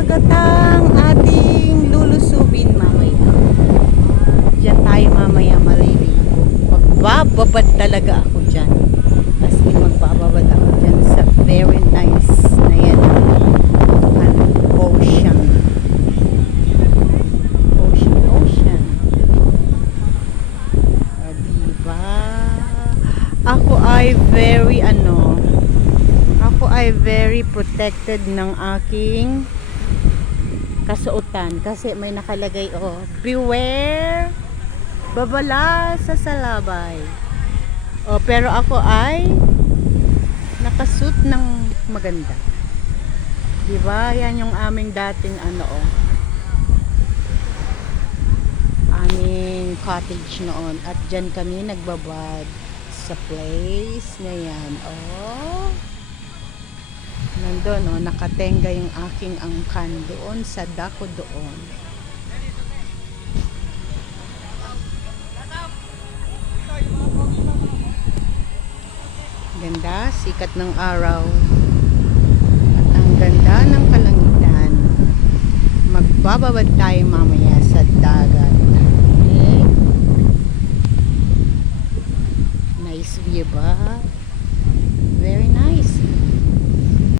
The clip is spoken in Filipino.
karagatang ating lulusubin mamaya. Diyan tayo mamaya maliligo. Magbababad talaga ako dyan. As in, magbababad ako dyan sa very nice na yan. Ano, ocean. Ocean. Diba? Ako ay very protected ng aking kasuotan kasi may nakalagay beware babala sa salabay. Pero ako ay nakasuot ng maganda. Diba? Yan yung aming dating aming cottage noon at dyan kami nagbabad sa place na yan. Nandun, nakatenga yung aking angkan doon sa dako doon. Ganda, sikat ng araw. At ang ganda ng kalangitan. Magbababad tayo mamaya sa dagat.